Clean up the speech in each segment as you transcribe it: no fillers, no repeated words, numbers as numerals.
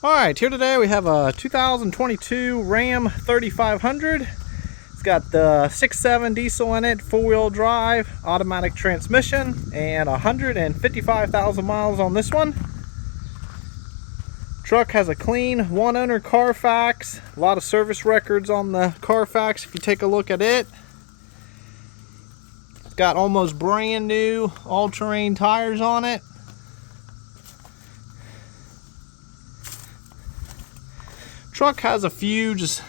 Alright, here today we have a 2022 Ram 3500. It's got the 6.7 diesel in it, 4-wheel drive, automatic transmission, and 155,000 miles on this one. Truck has a clean one-owner Carfax. A lot of service records on the Carfax if you take a look at it. It's got almost brand new all-terrain tires on it. Truck has a few just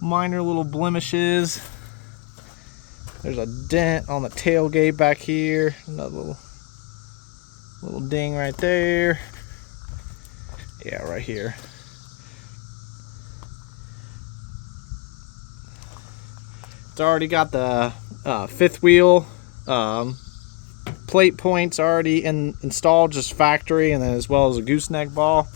minor little blemishes. There's a dent on the tailgate back here, another little ding right there. Yeah, right here. It's already got the fifth wheel plate points already installed, just factory, and then as well as a gooseneck ball.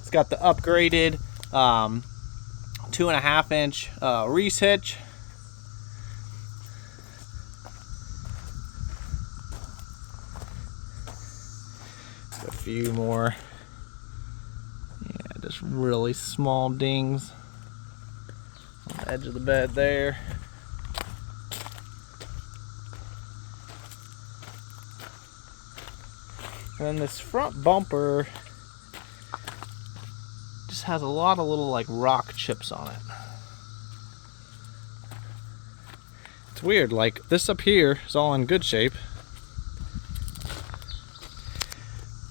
It's got the upgraded 2.5-inch Reese hitch. A few more, yeah, just really small dings on the edge of the bed there. And then this front bumper just has a lot of little like rock chips on it. It's weird, like this up here is all in good shape.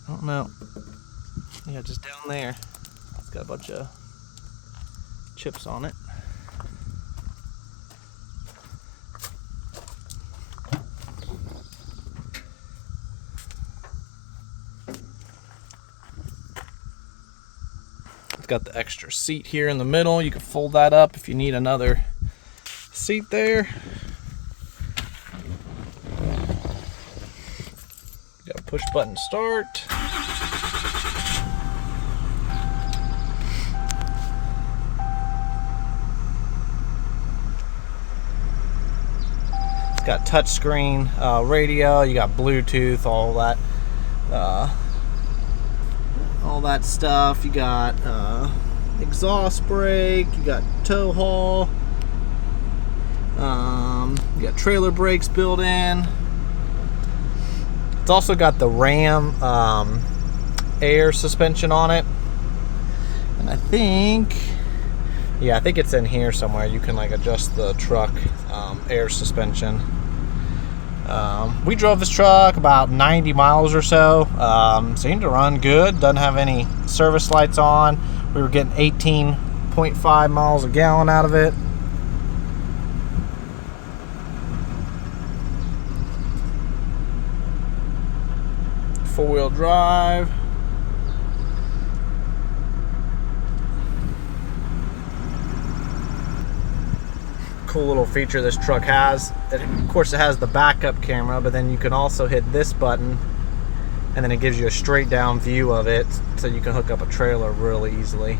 I don't know. Yeah, just down there, it's got a bunch of chips on it. Got the extra seat here in the middle. You can fold that up if you need another seat there. Got a push button start. It's got touchscreen radio. You got Bluetooth, all that stuff. You got exhaust brake, you got tow haul, you got trailer brakes built in. It's also got the Ram air suspension on it, and I think it's in here somewhere. You can like adjust the truck air suspension. We drove this truck about 90 miles or so. Seemed to run good. Doesn't have any service lights on. We were getting 18.5 miles a gallon out of it. Four-wheel drive. Cool little feature this truck has. Of course, it has the backup camera, but then you can also hit this button and then it gives you a straight down view of it, so you can hook up a trailer really easily.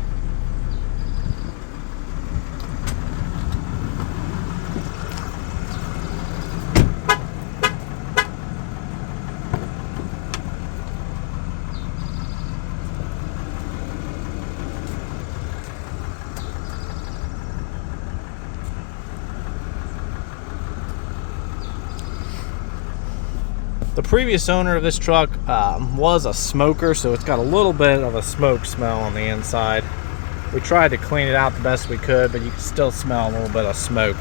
The previous owner of this truck was a smoker, so it's got a little bit of a smoke smell on the inside. We tried to clean it out the best we could, but you can still smell a little bit of smoke.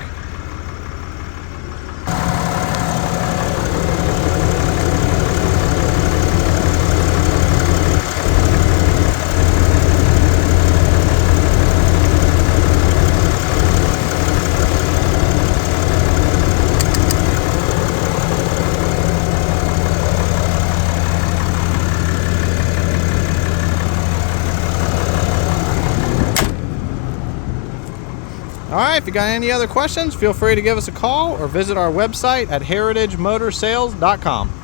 Alright, if you got any other questions, feel free to give us a call or visit our website at heritagemotorsales.com.